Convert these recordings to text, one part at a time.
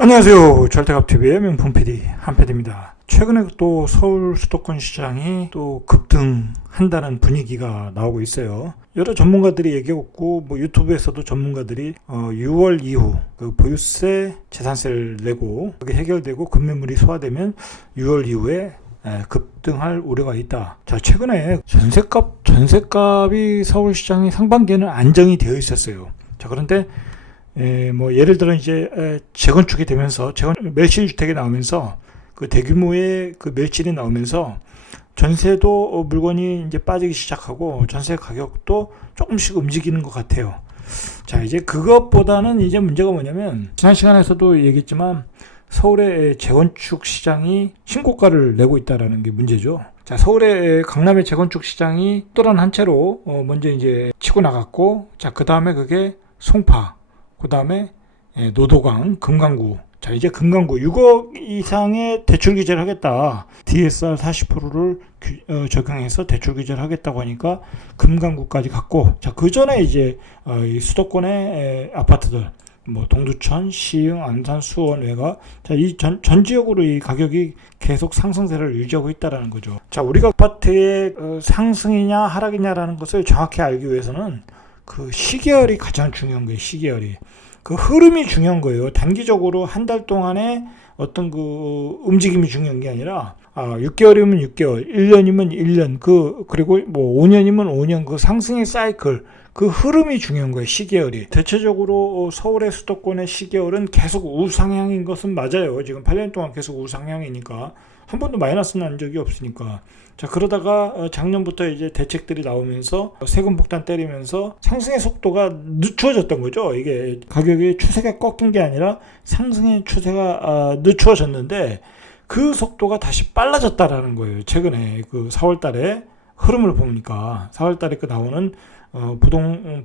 안녕하세요. 절대값TV의 명품 PD 한PD입니다. 최근에 또 서울 수도권 시장이 또 급등한다는 분위기가 나오고 있어요. 여러 전문가들이 얘기했고 유튜브에서도 전문가들이 6월 이후 그 보유세, 재산세를 내고 그게 해결되고 급매물이 소화되면 6월 이후에 급등할 우려가 있다. 자, 최근에 전세값이 서울시장이 상반기에는 안정이 되어 있었어요. 자, 그런데 예를 들어 이제 재건축이 되면서 매실 주택이 나오면서 그 대규모의 그 매출이 나오면서 전세도 물건이 이제 빠지기 시작하고 전세 가격도 조금씩 움직이는 것 같아요. 자, 이제 그것보다는 이제 문제가 뭐냐면 지난 시간에서도 얘기했지만 서울의 재건축 시장이 신고가를 내고 있다라는 게 문제죠. 자, 서울의 강남의 재건축 시장이 또란 한 채로 먼저 이제 치고 나갔고, 자, 그 다음에 그게 송파, 그 다음에 노도강, 금강구. 자, 이제 금강구 6억 이상의 대출 규제를 하겠다. DSR 40%를 적용해서 대출 규제를 하겠다고 하니까 금강구까지 갔고, 자, 그 전에 이제 이 수도권의 아파트들, 동두천, 시흥, 안산, 수원, 외가, 자, 이 전 지역으로 이 가격이 계속 상승세를 유지하고 있다라는 거죠. 자, 우리가 아파트의 상승이냐 하락이냐라는 것을 정확히 알기 위해서는 그 시계열이 가장 중요한 거예요. 시계열이. 그 흐름이 중요한 거예요. 단기적으로 한 달 동안의 어떤 그 움직임이 중요한 게 아니라 6개월이면 6개월, 1년이면 1년, 그리고 5년이면 5년 그 상승의 사이클, 그 흐름이 중요한 거예요. 시계열이. 대체적으로 서울의 수도권의 시계열은 계속 우상향인 것은 맞아요. 지금 8년 동안 계속 우상향이니까 한 번도 마이너스 난 적이 없으니까. 자, 그러다가 작년부터 이제 대책들이 나오면서 세금 폭탄 때리면서 상승의 속도가 늦춰졌던 거죠. 이게 가격의 추세가 꺾인 게 아니라 상승의 추세가 늦춰졌는데 그 속도가 다시 빨라졌다라는 거예요. 최근에 그 4월 달에 흐름을 보니까 4월 달에 그 나오는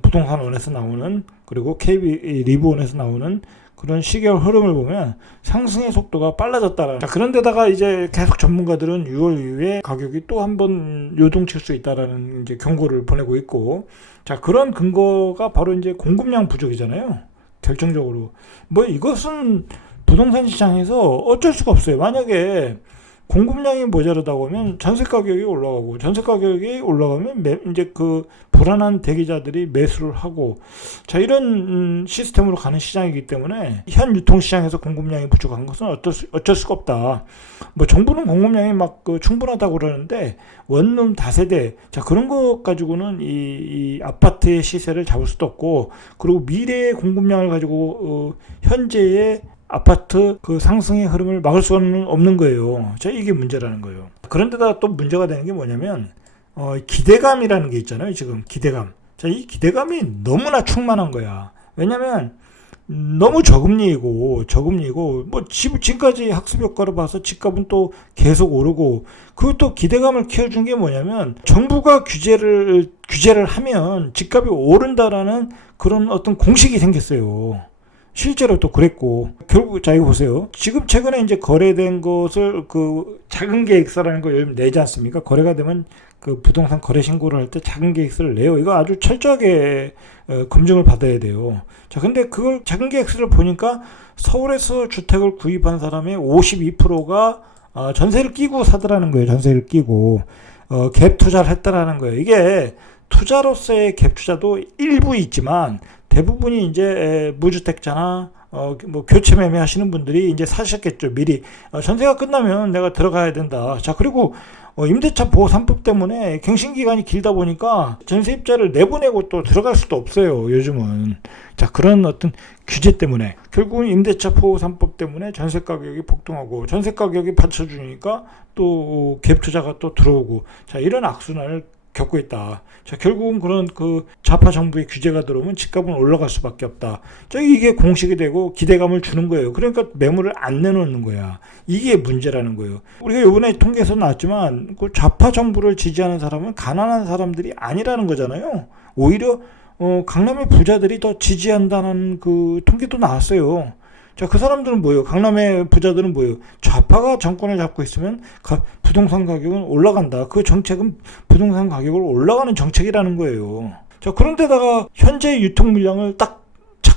부동산원에서 나오는, 그리고 KB 리브원에서 나오는 그런 시계열 흐름을 보면 상승의 속도가 빨라졌다라. 자, 그런데다가 이제 계속 전문가들은 6월 이후에 가격이 또 한 번 요동칠 수 있다라는 이제 경고를 보내고 있고, 자, 그런 근거가 바로 이제 공급량 부족이잖아요. 결정적으로 이것은 부동산 시장에서 어쩔 수가 없어요. 만약에 공급량이 모자르다고 하면 전세 가격이 올라가고, 전세 가격이 올라가면 이제 그 불안한 대기자들이 매수를 하고, 자, 이런 시스템으로 가는 시장이기 때문에 현 유통시장에서 공급량이 부족한 것은 어쩔 수가 없다. 정부는 공급량이 충분하다고 그러는데 원룸 다세대, 자, 그런 것 가지고는 이 아파트의 시세를 잡을 수도 없고, 그리고 미래의 공급량을 가지고 현재의 아파트 그 상승의 흐름을 막을 수는 없는 거예요. 자, 이게 문제라는 거예요. 그런데다 또 문제가 되는 게 뭐냐면 기대감이라는 게 있잖아요. 지금 기대감. 자, 이 기대감이 너무나 충만한 거야. 왜냐면 너무 저금리이고 지금까지 학습 효과로 봐서 집값은 또 계속 오르고, 그것도 기대감을 키워준 게 뭐냐면 정부가 규제를 하면 집값이 오른다라는 그런 어떤 공식이 생겼어요. 실제로 또 그랬고, 결국 자, 이거 보세요. 지금 최근에 이제 거래된 것을 그 작은 계획서라는 걸 요즘 내지 않습니까? 거래가 되면 그 부동산 거래 신고를 할 때 작은 계획서를 내요. 이거 아주 철저하게 검증을 받아야 돼요. 자, 근데 그걸 작은 계획서를 보니까 서울에서 주택을 구입한 사람의 52%가 전세를 끼고 사더라는 거예요. 전세를 끼고 갭 투자를 했다라는 거예요. 이게 투자로서의 갭 투자도 일부 있지만 대부분이 이제 무주택자나 교체 매매 하시는 분들이 이제 사셨겠죠. 미리 전세가 끝나면 내가 들어가야 된다. 자, 그리고 임대차 보호 3법 때문에 갱신 기간이 길다 보니까 전세입자를 내보내고 또 들어갈 수도 없어요. 요즘은. 자, 그런 어떤 규제 때문에 결국은 임대차 보호 3법 때문에 전세 가격이 폭등하고, 전세 가격이 받쳐주니까 또 갭 투자가 또 들어오고, 자, 이런 악순환을 겪고 있다. 자, 결국은 그런 그 좌파 정부의 규제가 들어오면 집값은 올라갈 수밖에 없다. 자, 이게 공식이 되고 기대감을 주는 거예요. 그러니까 매물을 안 내놓는 거야. 이게 문제라는 거예요. 우리가 이번에 통계에서 나왔지만 그 좌파 정부를 지지하는 사람은 가난한 사람들이 아니라는 거잖아요. 오히려 강남의 부자들이 더 지지한다는 그 통계도 나왔어요. 자, 그 사람들은 뭐예요? 강남의 부자들은 뭐예요? 좌파가 정권을 잡고 있으면 부동산 가격은 올라간다. 그 정책은 부동산 가격을 올라가는 정책이라는 거예요. 자, 그런데다가 현재 유통 물량을 딱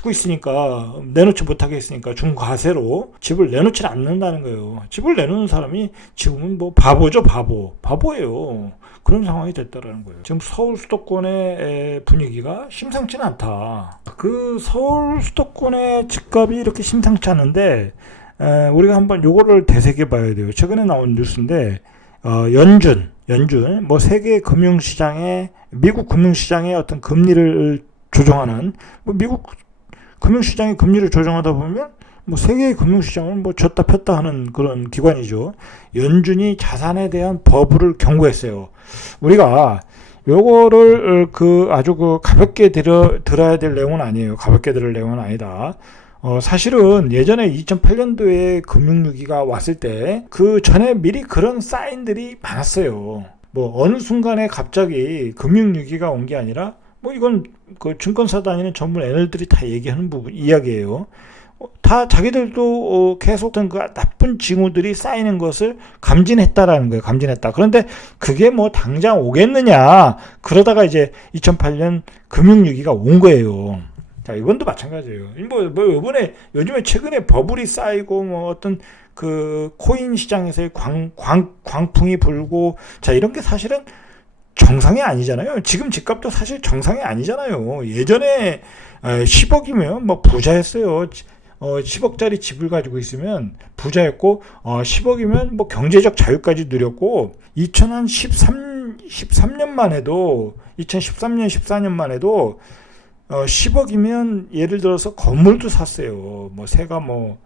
죽고 있으니까 내놓지 못하게 했으니까 중과세로 집을 내놓지 않는다는 거예요. 집을 내놓는 사람이 지금은 뭐 바보죠, 바보예요. 그런 상황이 됐다라는 거예요. 지금 서울 수도권의 분위기가 심상치는 않다. 그 서울 수도권의 집값이 이렇게 심상치 않은데 우리가 한번 요거를 되새겨 봐야 돼요. 최근에 나온 뉴스인데 연준 뭐 세계 금융시장의 미국 금융시장의 어떤 금리를 조정하는 뭐 미국 금융시장의 금리를 조정하다 보면 뭐 세계의 금융시장은 뭐 줬다 폈다 하는 그런 기관이죠. 연준이 자산에 대한 버블을 경고했어요. 우리가 요거를 아주 가볍게 들어야 될 내용은 아니에요. 가볍게 들을 내용은 아니다. 사실은 예전에 2008년도에 금융위기가 왔을 때 그 전에 미리 그런 사인들이 많았어요. 뭐 어느 순간에 갑자기 금융위기가 온 게 아니라 뭐 이건 그 증권사 다니는 전문 애널들이 다 얘기하는 이야기예요. 다 자기들도 계속 그 나쁜 징후들이 쌓이는 것을 감진했다라는 거예요. 감진했다. 그런데 그게 뭐 당장 오겠느냐. 그러다가 이제 2008년 금융위기가 온 거예요. 자, 이번도 마찬가지예요. 이번에 요즘에 최근에 버블이 쌓이고 뭐 어떤 그 코인 시장에서의 광풍이 불고 자, 이런 게 사실은 정상이 아니잖아요. 지금 집값도 사실 정상이 아니잖아요. 예전에 10억이면 뭐 부자였어요. 10억짜리 집을 가지고 있으면 부자였고 10억이면 뭐 경제적 자유까지 누렸고 2013년만 해도 2013년 14년만 해도 10억이면 예를 들어서 건물도 샀어요. 뭐 세가 뭐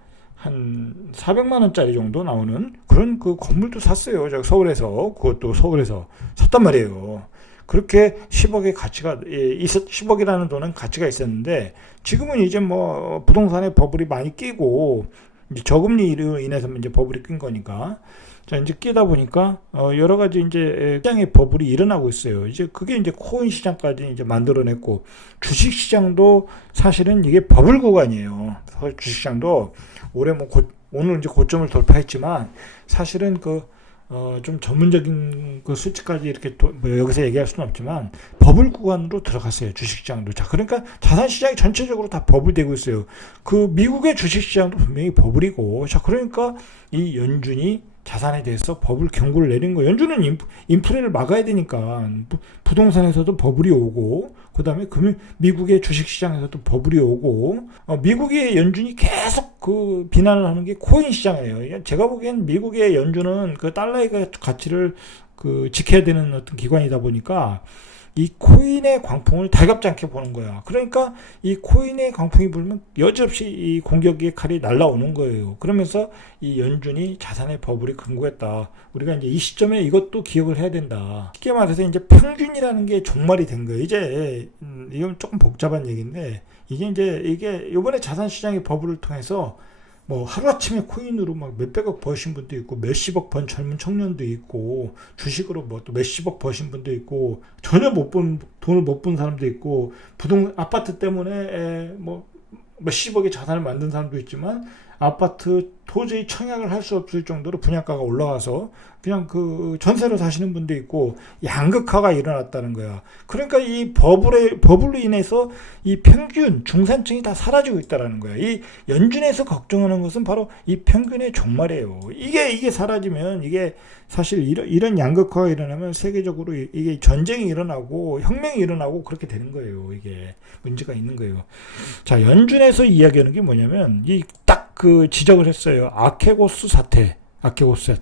한 400만 원짜리 정도 나오는 그런 그 건물도 샀어요. 저 서울에서 그것도 서울에서 샀단 말이에요. 그렇게 10억의 가치가 10억이라는 돈은 가치가 있었는데 지금은 이제 뭐 부동산에 버블이 많이 끼고 이제 저금리로 인해서 이제 버블이 낀 거니까 자 이제 끼다 보니까 여러 가지 이제 시장의 버블이 일어나고 있어요. 이제 그게 이제 코인 시장까지 이제 만들어냈고 주식 시장도 사실은 이게 버블 구간이에요. 주식 시장도 올해 뭐 오늘 이제 고점을 돌파했지만 사실은 좀 전문적인 그 수치까지 이렇게 뭐 여기서 얘기할 수는 없지만 버블 구간으로 들어갔어요. 주식시장도. 자, 그러니까 자산시장이 전체적으로 다 버블되고 있어요. 그 미국의 주식시장도 분명히 버블이고 자, 그러니까 이 연준이 자산에 대해서 버블 경고를 내린 거예요. 연준은 인플레를 막아야 되니까 부동산에서도 버블이 오고 그 다음에 미국의 주식시장에서도 버블이 오고 미국의 연준이 계속 그 비난을 하는 게 코인 시장이에요. 제가 보기엔 미국의 연준은 그 달러의 가치를 그 지켜야 되는 어떤 기관이다 보니까 이 코인의 광풍을 달갑지 않게 보는 거야. 그러니까 이 코인의 광풍이 불면 여지없이 이 공격의 칼이 날라오는 거예요. 그러면서 이 연준이 자산의 버블이 근거했다. 우리가 이제 이 시점에 이것도 기억을 해야 된다. 쉽게 말해서 이제 평균이라는 게 종말이 된 거예요. 이제 이건 조금 복잡한 얘기인데 이게 이번에 자산 시장의 버블을 통해서 뭐 하루아침에 코인으로 막 몇백억 버신 분도 있고 몇십억 번 젊은 청년도 있고 주식으로 뭐 또 몇십억 버신 분도 있고 전혀 돈을 못 본 사람도 있고 아파트 때문에 뭐 몇십억의 자산을 만든 사람도 있지만 아파트 도저히 청약을 할 수 없을 정도로 분양가가 올라가서 그냥 그 전세로 사시는 분도 있고 양극화가 일어났다는 거야. 그러니까 이 버블로 인해서 이 평균 중산층이 다 사라지고 있다라는 거야. 이 연준에서 걱정하는 것은 바로 이 평균의 종말이에요. 이게 사라지면 이게 사실 이런 양극화가 일어나면 세계적으로 이게 전쟁이 일어나고 혁명이 일어나고 그렇게 되는 거예요. 이게 문제가 있는 거예요. 자, 연준에서 이야기하는 게 뭐냐면 딱 그 지적을 했어요. 아케고스 사태.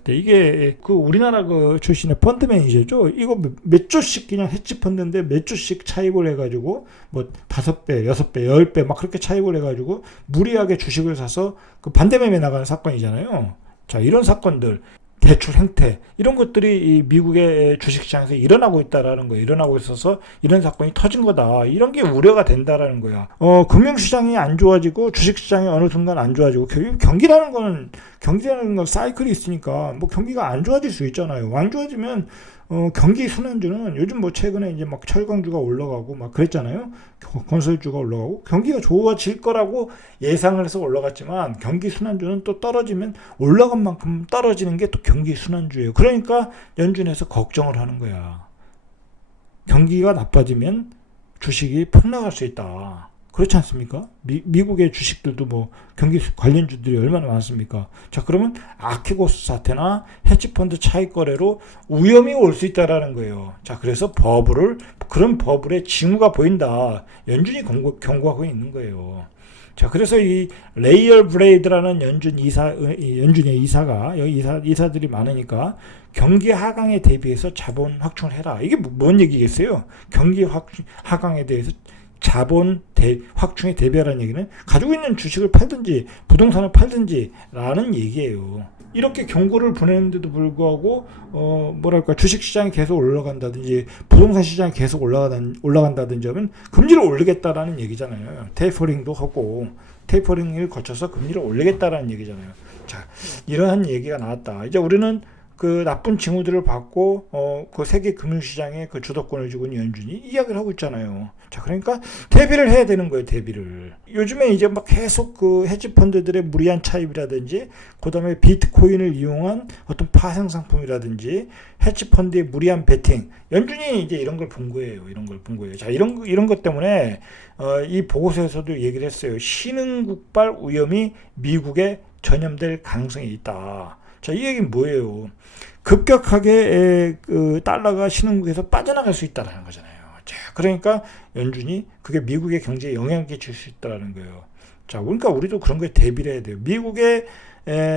이게 그 우리나라 그 출신의 펀드 매니저죠. 이거 몇 조씩 그냥 헤지 펀드인데 몇 조씩 차입을 해가지고 뭐 5배, 6배, 10배 막 그렇게 차입을 해가지고 무리하게 주식을 사서 그 반대매매 나가는 사건이잖아요. 자, 이런 사건들. 대출 행태 이런 것들이 이 미국의 주식시장에서 일어나고 있다라는 거예요. 일어나고 있어서 이런 사건이 터진 거다. 이런 게 우려가 된다라는 거야. 금융시장이 안 좋아지고 주식시장이 어느 순간 안 좋아지고 경기라는 건 사이클이 있으니까 뭐 경기가 안 좋아질 수 있잖아요. 안 좋아지면 경기 순환주는 요즘 뭐 최근에 이제 막 철강주가 올라가고 막 그랬잖아요. 건설주가 올라가고 경기가 좋아질 거라고 예상을 해서 올라갔지만 경기 순환주는 또 떨어지면 올라간 만큼 떨어지는 게 또 경기 순환주예요. 그러니까 연준에서 걱정을 하는 거야. 경기가 나빠지면 주식이 폭락할 수 있다. 그렇지 않습니까? 미국의 주식들도 뭐 경기 관련주들이 얼마나 많습니까? 자, 그러면 아키고스 사태나 헤지펀드 차익 거래로 위험이 올 수 있다라는 거예요. 자, 그래서 그런 버블의 징후가 보인다. 연준이 경고하고 있는 거예요. 자, 그래서 이 레이얼 브레이드라는 연준의 이사가, 여기 이사들이 많으니까 경기 하강에 대비해서 자본 확충을 해라. 이게 뭔 얘기겠어요? 경기 하강에 대해서 자본 확충에 대비하라는 얘기는 가지고 있는 주식을 팔든지 부동산을 팔든지 라는 얘기예요. 이렇게 경고를 보내는데도 불구하고 주식시장이 계속 올라간다든지 부동산 시장이 계속 올라간다든지 하면 금리를 올리겠다라는 얘기잖아요. 테이퍼링도 하고 테이퍼링을 거쳐서 금리를 올리겠다라는 얘기잖아요. 자, 이러한 얘기가 나왔다. 이제 우리는 그 나쁜 징후들을 받고 그 세계 금융시장에 그 주도권을 쥐고 있는 연준이 이야기를 하고 있잖아요. 자, 그러니까 대비를 해야 되는 거예요. 대비를. 요즘에 이제 막 계속 그 헤지펀드들의 무리한 차입이라든지 그다음에 비트코인을 이용한 어떤 파생 상품이라든지 헤지펀드의 무리한 베팅, 연준이 이제 이런 걸 본 거예요. 자, 이런 것 때문에 이 보고서에서도 얘기를 했어요. 신흥국발 위험이 미국에 전염될 가능성이 있다. 자, 이 얘기는 뭐예요? 급격하게 그 달러가 신흥국에서 빠져나갈 수 있다는 거잖아요. 자, 그러니까 연준이 그게 미국의 경제에 영향을 끼칠 수 있다는 거예요. 자, 그러니까 우리도 그런 거에 대비를 해야 돼요. 미국의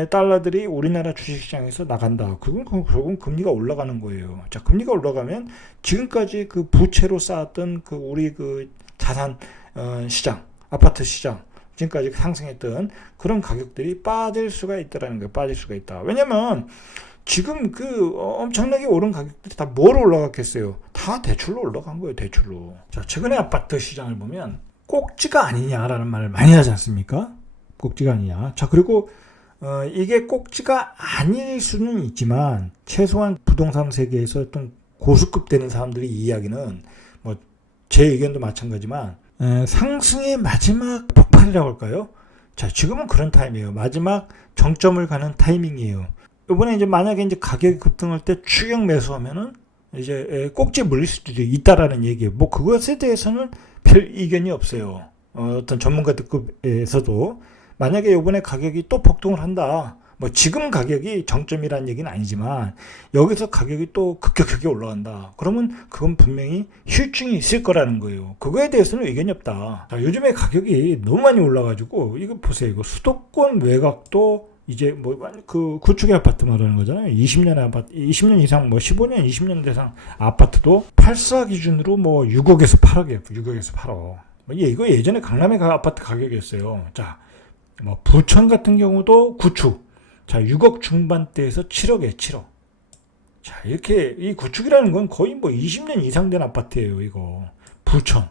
달러들이 우리나라 주식시장에서 나간다. 그건 결국은 금리가 올라가는 거예요. 자, 금리가 올라가면 지금까지 그 부채로 쌓았던 그 우리 그 자산 시장, 아파트 시장, 지금까지 상승했던 그런 가격들이 빠질 수가 있다라는 거예요. 빠질 수가 있다. 왜냐면 지금 그 엄청나게 오른 가격들이 다 뭐로 올라갔겠어요? 다 대출로 올라간 거예요. 대출로. 자, 최근에 아파트 시장을 보면 꼭지가 아니냐라는 말을 많이 하지 않습니까? 꼭지가 아니냐. 자, 그리고 이게 꼭지가 아닐 수는 있지만 최소한 부동산 세계에서 어떤 고수급 되는 사람들이 이 이야기는 뭐 제 의견도 마찬가지지만 상승의 마지막 폭발이라고 할까요? 자, 지금은 그런 타임이에요. 마지막 정점을 가는 타이밍이에요. 이번에 이제 만약에 이제 가격이 급등할 때 추격 매수하면은 이제 꼭지에 물릴 수도 있다라는 얘기예요. 뭐 그것에 대해서는 별 이견이 없어요. 어떤 전문가급에서도 만약에 이번에 가격이 또 폭등을 한다. 뭐 지금 가격이 정점이라는 얘기는 아니지만 여기서 가격이 또 급격하게 올라간다. 그러면 그건 분명히 휴증이 있을 거라는 거예요. 그거에 대해서는 의견이 없다. 자, 요즘에 가격이 너무 많이 올라가지고 이거 보세요. 이거 수도권 외곽도 이제 뭐 그 구축의 아파트 말하는 거잖아요. 20년 아파트, 20년 이상 뭐 15년, 20년 이상 아파트도 8사 기준으로 뭐 6억에서 8억이에요. 6억에서 8억. 이거 예전에 강남의 아파트 가격이었어요. 자, 뭐 부천 같은 경우도 구축. 자, 6억 중반대에서 7억에 7억. 자, 이렇게 이 구축이라는 건 거의 뭐 20년 이상 된 아파트예요, 이거. 부천.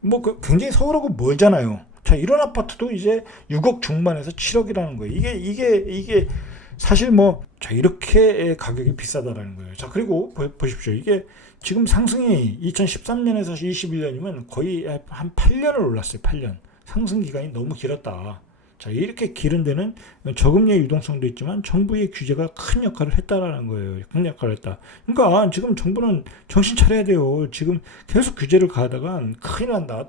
뭐 굉장히 서울하고 멀잖아요. 자, 이런 아파트도 이제 6억 중반에서 7억이라는 거예요. 이게 사실 뭐 자, 이렇게 가격이 비싸다라는 거예요. 자, 그리고 보십시오. 이게 지금 상승이 2013년에서 21년이면 거의 한 8년을 올랐어요. 8년. 상승 기간이 너무 길었다. 자, 이렇게 길은 데는 저금리의 유동성도 있지만 정부의 규제가 큰 역할을 했다라는 거예요. 큰 역할을 했다. 그러니까 지금 정부는 정신 차려야 돼요. 지금 계속 규제를 가다가 큰일 난다.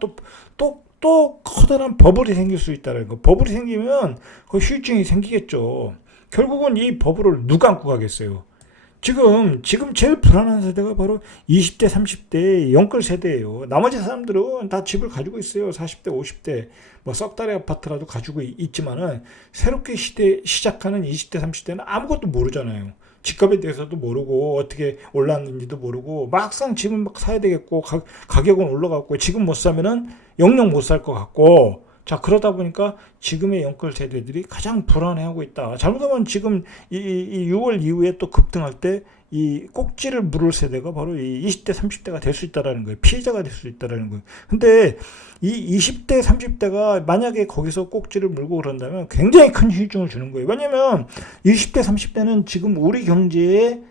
또 커다란 버블이 생길 수 있다는 거. 버블이 생기면 그 휴증이 생기겠죠. 결국은 이 버블을 누가 안고 가겠어요? 지금 제일 불안한 세대가 바로 20대, 30대 영끌 세대예요. 나머지 사람들은 다 집을 가지고 있어요. 40대, 50대. 뭐 썩다리 아파트라도 가지고 있지만은 새롭게 시작하는 20대, 30대는 아무것도 모르잖아요. 집값에 대해서도 모르고 어떻게 올랐는지도 모르고 막상 집을 막 사야 되겠고 가격은 올라갔고 지금 못 사면은 영영 못 살 것 같고 자, 그러다 보니까 지금의 영끌 세대들이 가장 불안해하고 있다. 잘못하면 지금 이 6월 이후에 또 급등할 때 이 꼭지를 물을 세대가 바로 이 20대, 30대가 될 수 있다라는 거예요. 피해자가 될 수 있다라는 거예요. 근데 이 20대, 30대가 만약에 거기서 꼭지를 물고 그런다면 굉장히 큰 후유증을 주는 거예요. 왜냐면 20대, 30대는 지금 우리 경제의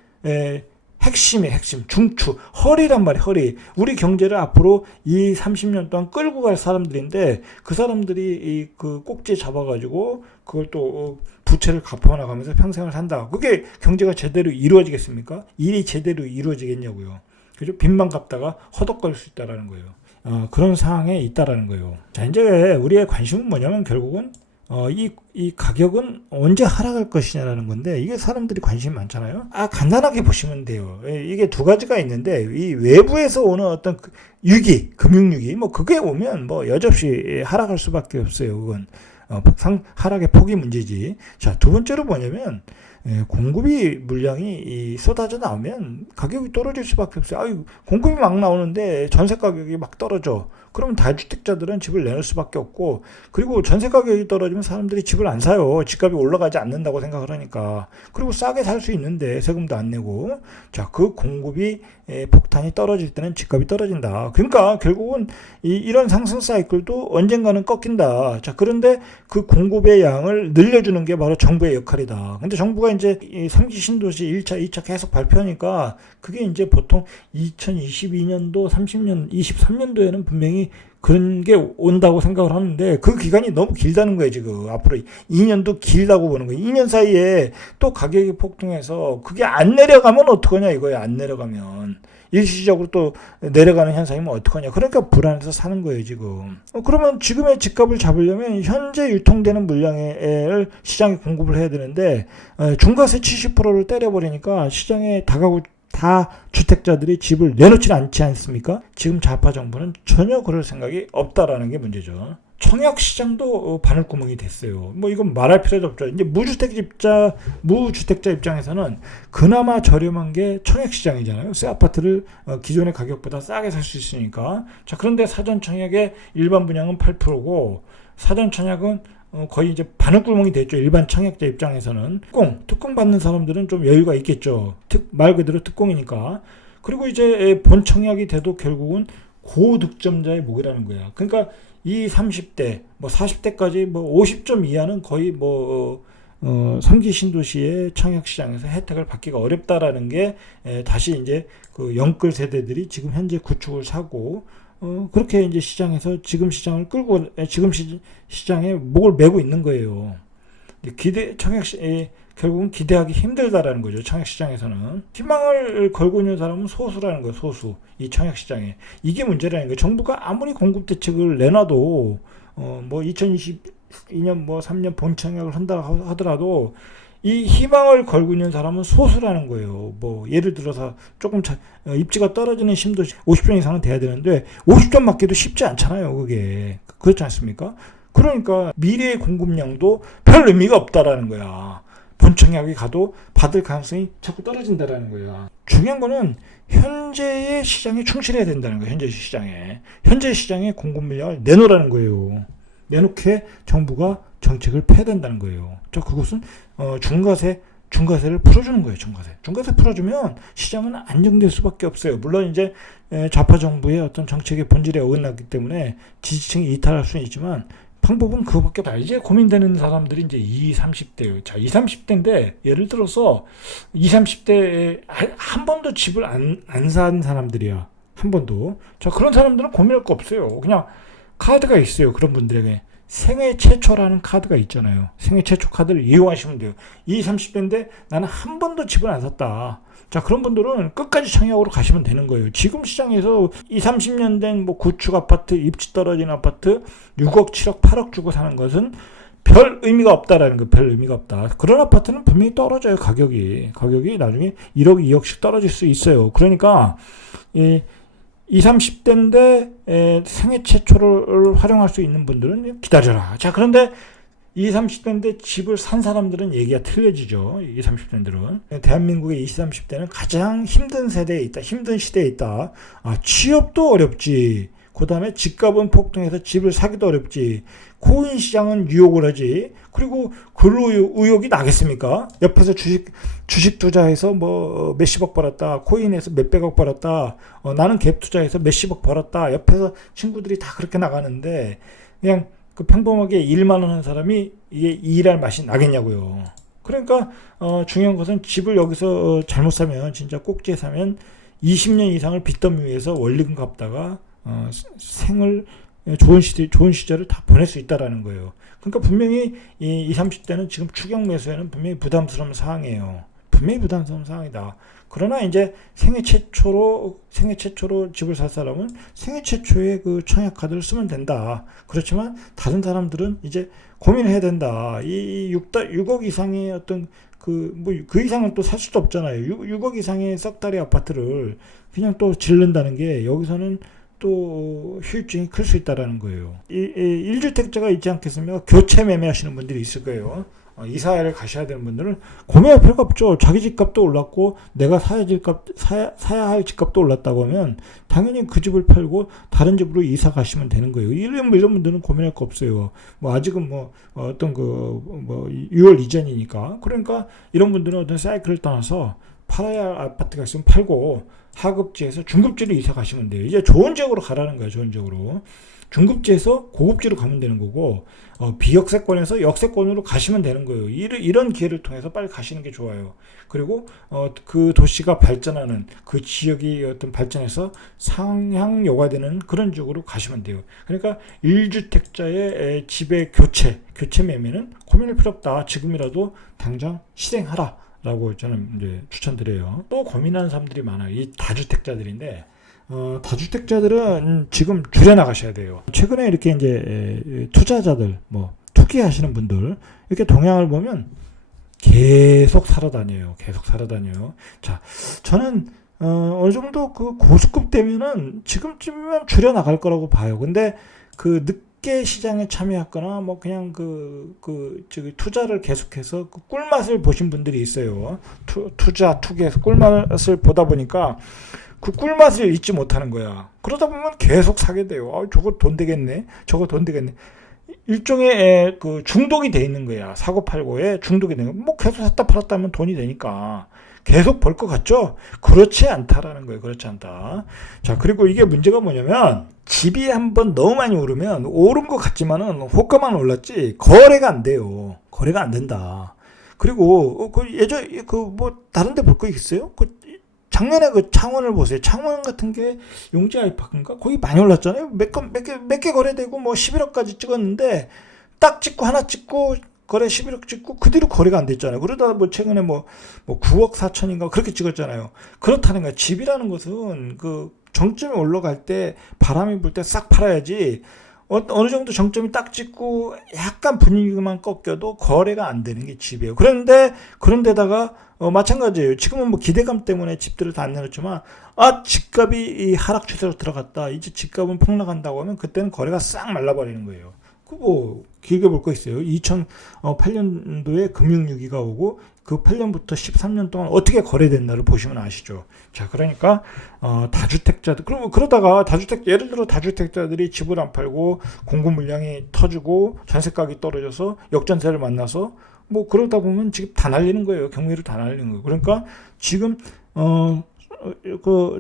핵심, 중추, 허리란 말이에요, 허리. 우리 경제를 앞으로 이 30년 동안 끌고 갈 사람들인데, 그 사람들이 그 꼭지에 잡아가지고, 그걸 또 부채를 갚아나가면서 평생을 산다. 그게 경제가 제대로 이루어지겠습니까? 일이 제대로 이루어지겠냐고요. 그죠? 빚만 갚다가 허덕거릴 수 있다라는 거예요. 그런 상황에 있다라는 거예요. 자, 이제 우리의 관심은 뭐냐면 결국은 이 가격은 언제 하락할 것이냐라는 건데, 이게 사람들이 관심이 많잖아요. 간단하게 보시면 돼요. 이게 두 가지가 있는데, 이 외부에서 오는 어떤 위기, 금융위기, 뭐 그게 오면 뭐 여지없이 하락할 수밖에 없어요. 그건 하락의 폭이 문제지. 자, 두 번째로 뭐냐면 공급이 물량이 쏟아져 나오면 가격이 떨어질 수밖에 없어요. 공급이 막 나오는데 전세 가격이 막 떨어져. 그러면 다주택자들은 집을 내놓을 수밖에 없고, 그리고 전세 가격이 떨어지면 사람들이 집을 안 사요. 집값이 올라가지 않는다고 생각을 하니까. 그리고 싸게 살 수 있는데 세금도 안 내고. 자, 그 공급이 폭탄이 떨어질 때는 집값이 떨어진다. 그러니까 결국은 이런 상승 사이클도 언젠가는 꺾인다. 자, 그런데 그 공급의 양을 늘려주는 게 바로 정부의 역할이다. 근데 정부가 이제 이 3기 신도시 1차, 2차 계속 발표하니까 그게 이제 보통 2022년도, 30년, 23년도에는 분명히 그런 게 온다고 생각을 하는데, 그 기간이 너무 길다는 거예요. 지금 앞으로 2년도 길다고 보는 거예요. 2년 사이에 또 가격이 폭등해서 그게 안 내려가면 어떡하냐 이거예요. 안 내려가면 일시적으로 또 내려가는 현상이면 어떡하냐. 그러니까 불안해서 사는 거예요 지금. 그러면 지금의 집값을 잡으려면 현재 유통되는 물량을 시장에 공급을 해야 되는데, 중과세 70%를 때려버리니까 시장에 다 주택자들이 집을 내놓지 않지 않습니까? 지금 좌파 정부는 전혀 그럴 생각이 없다라는 게 문제죠. 청약 시장도 바늘구멍이 됐어요. 뭐 이건 말할 필요도 없죠. 이제 무주택자 입장에서는 그나마 저렴한 게 청약 시장이잖아요. 새 아파트를 기존의 가격보다 싸게 살 수 있으니까. 자, 그런데 사전 청약의 일반 분양은 8%고 사전 청약은 거의 이제 바늘구멍이 됐죠. 일반 청약자 입장에서는. 특공 받는 사람들은 좀 여유가 있겠죠. 말 그대로 특공이니까. 그리고 이제 본 청약이 돼도 결국은 고득점자의 목이라는 거야. 그러니까 이 30대, 뭐 40대까지 뭐 50점 이하는 거의 3기 신도시의 청약 시장에서 혜택을 받기가 어렵다라는 게 다시 이제 그 영끌 세대들이 지금 현재 구축을 사고, 그렇게 이제 시장에서 지금 시장을 끌고, 지금 시장에 목을 메고 있는 거예요. 결국은 기대하기 힘들다라는 거죠. 청약시장에서는. 희망을 걸고 있는 사람은 소수라는 거예요. 소수. 이 청약시장에. 이게 문제라는 거예요. 정부가 아무리 공급대책을 내놔도, 2022년 3년 본청약을 한다 하더라도, 이 희망을 걸고 있는 사람은 소수라는 거예요. 예를 들어서 조금 입지가 떨어지는 신도시 50점 이상은 돼야 되는데 50점 맞기도 쉽지 않잖아요. 그게. 그렇지 않습니까? 그러니까 미래의 공급량도 별 의미가 없다라는 거야. 본청약에 가도 받을 가능성이 자꾸 떨어진다라는 거야. 중요한 거는 현재의 시장에 충실해야 된다는 거예요. 현재 시장에. 현재 시장에 공급 물량을 내놓으라는 거예요. 내놓게 정부가 정책을 펴야 된다는 거예요. 그것은 중과세를 풀어주는 거예요. 중과세 풀어주면 시장은 안정될 수밖에 없어요. 물론 이제 좌파 정부의 어떤 정책의 본질에 어긋났기 때문에 지지층이 이탈할 수는 있지만 방법은 그거밖에 없다. 이제 고민되는 사람들이 이제 20, 30대예요. 자, 20, 30대인데 예를 들어서 20, 30대에 한 번도 집을 안 산 사람들이야. 한 번도. 자, 그런 사람들은 고민할 거 없어요. 그냥 카드가 있어요. 그런 분들에게. 생애 최초라는 카드가 있잖아요. 생애 최초 카드를 이용하시면 돼요. 20, 30대인데 나는 한 번도 집을 안 샀다. 자, 그런 분들은 끝까지 청약으로 가시면 되는 거예요. 지금 시장에서 20, 30년 된 구축 아파트, 입지 떨어진 아파트 6억, 7억, 8억 주고 사는 것은 별 의미가 없다라는 거. 별 의미가 없다. 그런 아파트는 분명히 떨어져요. 가격이 나중에 1억, 2억씩 떨어질 수 있어요. 그러니까 20, 30대인데 생애 최초를 활용할 수 있는 분들은 기다려라. 자, 그런데 20, 30대인데 집을 산 사람들은 얘기가 틀려지죠. 20, 30대들은. 대한민국의 20, 30대는 가장 힘든 세대에 있다. 힘든 시대에 있다. 취업도 어렵지. 그 다음에 집값은 폭등해서 집을 사기도 어렵지. 코인 시장은 유혹을 하지. 그리고 근로 의욕이 나겠습니까? 옆에서 주식 투자해서 몇십억 벌었다. 코인에서 몇백억 벌었다. 나는 갭 투자해서 몇십억 벌었다. 옆에서 친구들이 다 그렇게 나가는데 그냥 평범하게 일만 하는 사람이 이게 일할 맛이 나겠냐고요. 그러니까 중요한 것은 집을 여기서 잘못 사면, 진짜 꼭지에 사면 20년 이상을 빚더미 위에서 원리금 갚다가 생을 좋은 시절을 다 보낼 수 있다라는 거예요. 그러니까 분명히 이 20, 30대는 지금 추격 매수에는 분명히 부담스러운 상황이에요. 분명히 부담스러운 상황이다. 그러나 이제 생애 최초로 집을 살 사람은 생애 최초의 그 청약 카드를 쓰면 된다. 그렇지만 다른 사람들은 이제 고민을 해야 된다. 이 6억 이상의 어떤 그 이상은 또 살 수도 없잖아요. 6억 이상의 썩다리 아파트를 그냥 또 지른다는 게 여기서는 또 후유증이 클 수 있다라는 거예요. 1주택자가 있지 않겠습니까? 교체 매매하시는 분들이 있을 거예요. 이사를 가셔야 되는 분들은 고민할 필요가 없죠. 자기 집값도 올랐고 내가 사야 할 집값도 올랐다고 하면 당연히 그 집을 팔고 다른 집으로 이사 가시면 되는 거예요. 이런 분들은 고민할 거 없어요. 뭐 아직은 어떤 6월 이전이니까. 그러니까 이런 분들은 어떤 사이클을 떠나서 팔아야 할 아파트가 있으면 팔고 하급지에서 중급지로 이사 가시면 돼요. 이제 좋은 지역으로 가라는 거예요. 좋은 지역으로. 중급지에서 고급지로 가면 되는 거고 비역세권에서 역세권으로 가시면 되는 거예요. 이런 기회를 통해서 빨리 가시는 게 좋아요. 그리고 그 도시가 발전하는 그 지역이 어떤 발전해서 상향 요가되는 그런 지역으로 가시면 돼요. 그러니까 1주택자의 집의 교체 매매는 고민할 필요 없다. 지금이라도 당장 실행하라. 라고 저는 이제 추천드려요. 또 고민하는 사람들이 많아요. 이 다주택자들인데 다주택자들은 지금 줄여나가셔야 돼요. 최근에 이렇게 이제 투자자들, 투기하시는 분들 이렇게 동향을 보면 계속 살아다녀요. 자, 저는 어느 정도 그 고수급 되면은 지금쯤이면 줄여나갈 거라고 봐요. 근데 그 늦게 시장에 참여했거나 그냥 투자를 계속해서 그 꿀맛을 보신 분들이 있어요. 투기에서 꿀맛을 보다 보니까 그 꿀맛을 잊지 못하는 거야. 그러다 보면 계속 사게 돼요. 저거 돈 되겠네. 일종의 그 중독이 돼 있는 거야. 사고 팔고에 중독이 되는 거야. 계속 샀다 팔았다 하면 돈이 되니까 계속 벌 것 같죠? 그렇지 않다라는 거예요. 그렇지 않다. 자, 그리고 이게 문제가 뭐냐면 집이 한번 너무 많이 오르면 오른 것 같지만은 호가만 올랐지 거래가 안 돼요. 거래가 안 된다. 그리고 다른 데 볼 거 있어요? 작년에 그 창원을 보세요. 창원 같은 게 용지 아이파크인가? 거기 많이 올랐잖아요. 몇 개 거래되고 11억까지 찍었는데 딱 찍고 하나 찍고 거래 11억 찍고 그 뒤로 거래가 안 됐잖아요. 그러다 최근에 9억 4천인가 그렇게 찍었잖아요. 그렇다는 거야. 집이라는 것은 그 정점이 올라갈 때 바람이 불 때 싹 팔아야지 어느 정도 정점이 딱 찍고 약간 분위기만 꺾여도 거래가 안 되는 게 집이에요. 그런데다가 마찬가지예요. 지금은 기대감 때문에 집들을 다 안 내놓지만 집값이 이 하락 추세로 들어갔다. 이제 집값은 폭락한다고 하면 그때는 거래가 싹 말라버리는 거예요. 길게 볼 거 있어요. 2008년도에 금융위기가 오고 그 8년부터 13년 동안 어떻게 거래됐나를 보시면 아시죠. 자, 그러니까 다주택자들 그러다가 예를 들어 다주택자들이 집을 안 팔고 공급 물량이 터지고 전세가격이 떨어져서 역전세를 만나서 그러다 보면 지금 다 날리는 거예요. 경매를 다 날리는 거예요. 그러니까 지금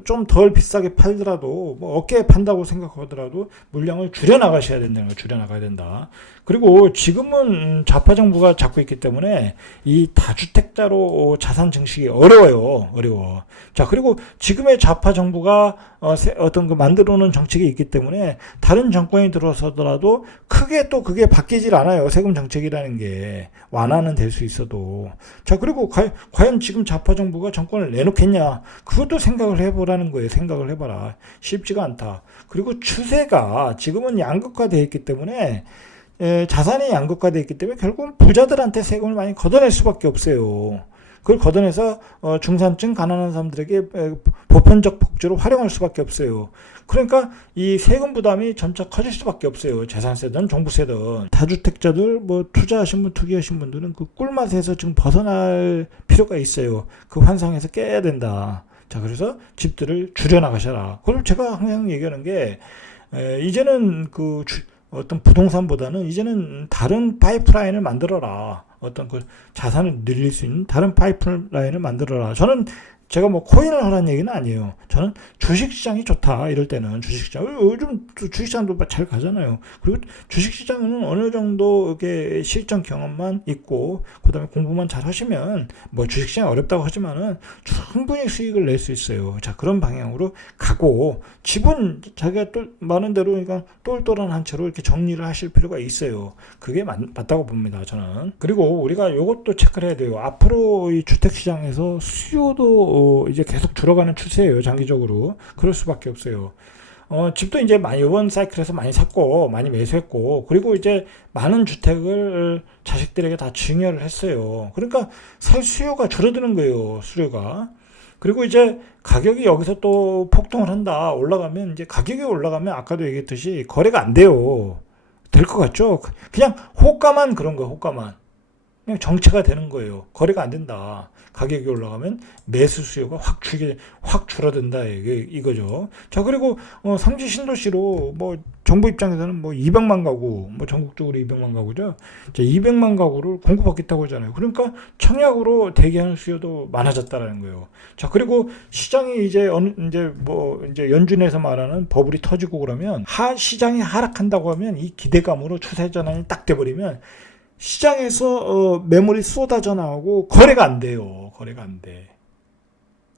좀 덜 비싸게 팔더라도 어깨에 판다고 생각하더라도 물량을 줄여나가셔야 된다는 거예요. 줄여나가야 된다. 그리고 지금은 좌파 정부가 잡고 있기 때문에 이 다주택자로 자산 증식이 어려워. 자, 그리고 지금의 좌파 정부가 어떤 만들어 놓은 정책이 있기 때문에 다른 정권이 들어서더라도 크게 또 그게 바뀌질 않아요. 세금 정책이라는 게 완화는 될 수 있어도. 자, 그리고 과연 지금 좌파 정부가 정권을 내놓겠냐? 그것도 생각을 해보라는 거예요. 생각을 해봐라. 쉽지가 않다. 그리고 추세가 지금은 양극화되어 있기 때문에 자산이 양극화되어 있기 때문에 결국은 부자들한테 세금을 많이 걷어낼 수밖에 없어요. 그걸 걷어내서 중산층 가난한 사람들에게 보편적 복지로 활용할 수밖에 없어요. 그러니까 이 세금 부담이 점차 커질 수밖에 없어요. 재산세든 종부세든. 다주택자들 투자하신 분 투기하신 분들은 그 꿀맛에서 지금 벗어날 필요가 있어요. 그 환상에서 깨야 된다. 자, 그래서 집들을 줄여나가셔라. 그걸 제가 항상 얘기하는 게 이제는 어떤 부동산보다는 이제는 다른 파이프라인을 만들어라. 어떤 자산을 늘릴 수 있는 다른 파이프라인을 만들어라. 저는 제가 뭐 코인을 하라는 얘기는 아니에요. 저는 주식시장이 좋다. 이럴 때는 주식시장. 요즘 주식시장도 잘 가잖아요. 그리고 주식시장은 어느 정도 이렇게 실전 경험만 있고, 그 다음에 공부만 잘 하시면, 뭐 주식시장 어렵다고 하지만은 충분히 수익을 낼 수 있어요. 자, 그런 방향으로 가고, 자기가 또 많은 대로, 그러니까 똘똘한 한 채로 이렇게 정리를 하실 필요가 있어요. 그게 맞다고 봅니다. 저는. 그리고 우리가 요것도 체크를 해야 돼요. 앞으로 이 주택시장에서 수요도 이제 계속 줄어가는 추세예요. 장기적으로. 그럴 수밖에 없어요. 집도 이제 이번 사이클에서 많이 샀고, 많이 매수했고, 그리고 이제 많은 주택을 자식들에게 다 증여를 했어요. 그러니까 살 수요가 줄어드는 거예요. 수요가. 그리고 이제 가격이 여기서 또 폭등을 한다. 올라가면, 이제 가격이 올라가면 아까도 얘기했듯이 거래가 안 돼요. 될 것 같죠? 그냥 호가만 그런 거예요. 호가만. 그냥 정체가 되는 거예요. 거래가 안 된다. 가격이 올라가면 매수 수요가 확 줄어든다. 이거죠. 자, 그리고 삼지 신도시로 뭐 정부 입장에서는 뭐 200만 가구, 뭐 전국적으로 200만 가구죠. 자, 200만 가구를 공급받겠다고 하잖아요. 그러니까 청약으로 대기하는 수요도 많아졌다라는 거예요. 자, 그리고 시장이 이제 이제 연준에서 말하는 버블이 터지고 그러면 시장이 하락한다고 하면 이 기대감으로 추세 전환이 딱 돼버리면 시장에서 매물이 쏟아져 나오고 거래가 안 돼요. 거래가 안 돼.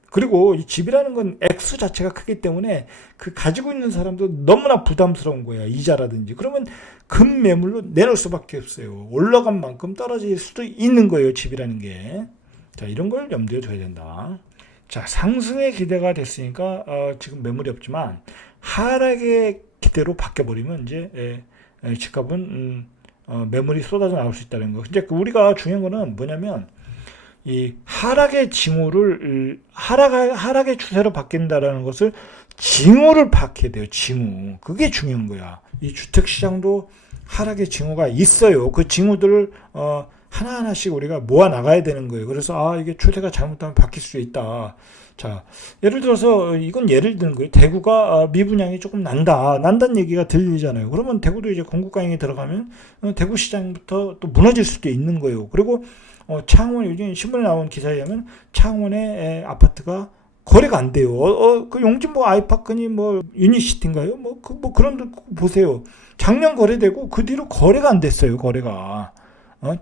그리고 이 집이라는 건 액수 자체가 크기 때문에 그 가지고 있는 사람도 너무나 부담스러운 거야. 이자라든지. 그러면 금 매물로 내놓을 수밖에 없어요. 올라간 만큼 떨어질 수도 있는 거예요. 집이라는 게. 자, 이런 걸 염두에 둬야 된다. 자, 상승의 기대가 됐으니까 지금 매물이 없지만 하락의 기대로 바뀌어버리면 이제 집값은 매물이 쏟아져 나올 수 있다는 거. 이제 우리가 중요한 거는 뭐냐면 이 하락의 추세로 바뀐다라는 것을 징후를 파악해야 돼요. 징후. 그게 중요한 거야. 이 주택 시장도 하락의 징후가 있어요. 그 징후들을 하나하나씩 우리가 모아 나가야 되는 거예요. 그래서 이게 추세가 잘못하면 바뀔 수 있다. 자, 예를 들어서 이건 예를 드는 거예요. 대구가 미분양이 조금 난다는 얘기가 들리잖아요. 그러면 대구도 이제 공급강에 들어가면 대구 시장부터 또 무너질 수도 있는 거예요. 그리고 창원, 요즘 신문에 나온 기사에 의하면 창원의 아파트가 거래가 안 돼요. 그 용진 뭐 아이파크니 뭐 유니시티인가요? 그런 데 보세요. 작년 거래되고 그 뒤로 거래가 안 됐어요. 거래가.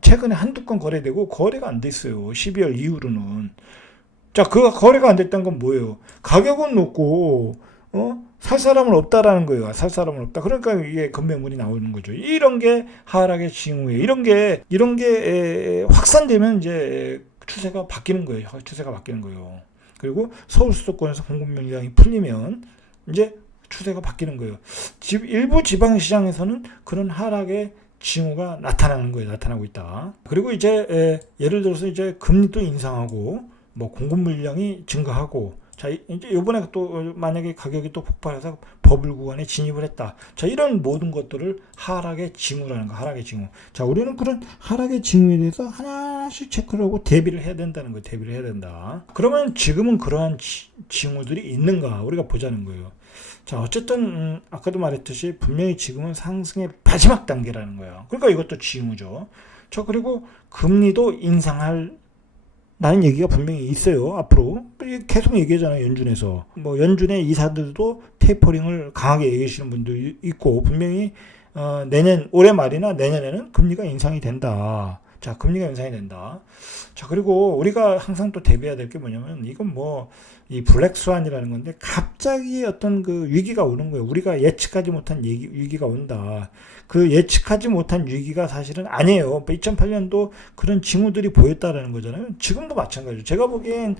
최근에 한두 건 거래되고 거래가 안 됐어요. 12월 이후로는. 자, 그 거래가 안 됐다는 건 뭐예요? 가격은 높고, 살 사람은 없다라는 거예요. 살 사람은 없다. 그러니까 이게 급매물이 나오는 거죠. 이런 게 하락의 징후예요. 이런 게 확산되면 이제 추세가 바뀌는 거예요. 추세가 바뀌는 거예요. 그리고 서울 수도권에서 공급 물량이 풀리면 이제 추세가 바뀌는 거예요. 일부 지방 시장에서는 그런 하락의 징후가 나타나는 거예요. 나타나고 있다. 그리고 이제 예를 들어서 이제 금리도 인상하고 뭐 공급 물량이 증가하고, 자, 이제 요번에 또 만약에 가격이 또 폭발해서 버블 구간에 진입을 했다. 자, 이런 모든 것들을 하락의 징후라는 거, 하락의 징후. 자, 우리는 그런 하락의 징후에 대해서 하나씩 체크를 하고 대비를 해야 된다는 거예요. 대비를 해야 된다. 그러면 지금은 그러한 징후들이 있는가 우리가 보자는 거예요. 자, 어쨌든 아까도 말했듯이 분명히 지금은 상승의 마지막 단계라는 거예요. 그러니까 이것도 징후죠. 자, 그리고 금리도 인상할 라는 얘기가 분명히 있어요. 앞으로 계속 얘기하잖아요. 연준에서 뭐 연준의 이사들도 테이퍼링을 강하게 얘기하시는 분도 있고, 분명히 올해 말이나 내년에는 금리가 인상이 된다. 자, 금리가 인상이 된다. 자, 그리고 우리가 항상 또 대비해야 될 게 뭐냐면, 이건 뭐 이 블랙스완이라는 건데 갑자기 어떤 그 위기가 오는 거예요. 우리가 예측하지 못한 위기가 온다. 그 예측하지 못한 위기가 사실은 아니에요. 2008년도 그런 징후들이 보였다라는 거잖아요. 지금도 마찬가지죠. 제가 보기엔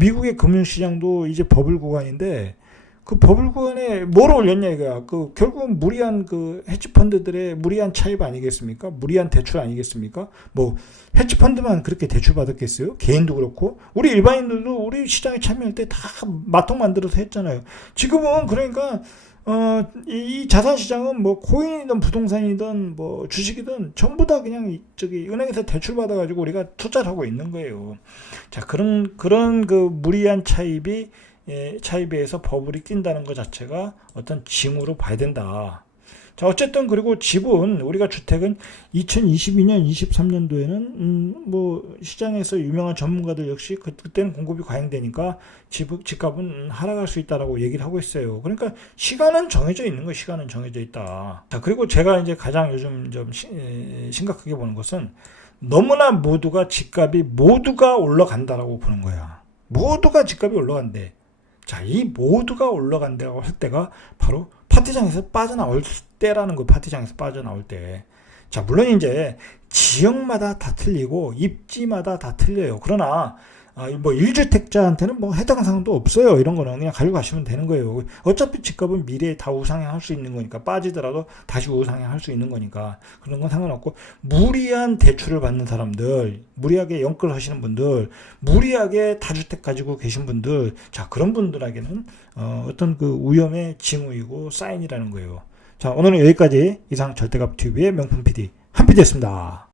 미국의 금융시장도 이제 버블 구간인데, 그 버블 구간에 뭐로 올렸냐 이거야. 결국은 무리한 헤지펀드들의 무리한 차입 아니겠습니까? 무리한 대출 아니겠습니까? 뭐 헤지펀드만 그렇게 대출 받았겠어요? 개인도 그렇고 우리 일반인들도 우리 시장에 참여할 때 다 마통 만들어서 했잖아요. 지금은 그러니까 이 자산 시장은 뭐 코인이든 부동산이든 뭐 주식이든 전부 다 그냥 은행에서 대출 받아가지고 우리가 투자를 하고 있는 거예요. 자, 그런 그 무리한 차입에 의해서 버블이 낀다는 것 자체가 어떤 징후로 봐야 된다. 자, 어쨌든 그리고 집은 우리가 주택은 2022년, 23년도에는 뭐 시장에서 유명한 전문가들 역시 그때는 공급이 과잉되니까 집값은 하락할 수 있다라고 얘기를 하고 있어요. 그러니까 시간은 정해져 있는 거예요. 시간은 정해져 있다. 자, 그리고 제가 이제 가장 요즘 좀 심각하게 보는 것은 너무나 모두가 집값이 모두가 올라간다라고 보는 거야. 모두가 집값이 올라간대. 자, 이 모두가 올라간다고 할 때가 바로 파티장에서 빠져나올 때라는 거예요. 파티장에서 빠져나올 때. 자, 물론 이제 지역마다 다 틀리고 입지마다 다 틀려요. 그러나 뭐 1주택자한테는 뭐 해당 사항도 없어요. 이런 거는 그냥 가져가시면 되는 거예요. 어차피 집값은 미래에 다 우상향할 수 있는 거니까, 빠지더라도 다시 우상향할 수 있는 거니까 그런 건 상관없고, 무리한 대출을 받는 사람들, 무리하게 연끌 하시는 분들, 무리하게 다주택 가지고 계신 분들, 자, 그런 분들에게는 어떤 그 위험의 징후이고 사인이라는 거예요. 자, 오늘은 여기까지 이상 절대값 TV의 명품 PD 한PD였습니다.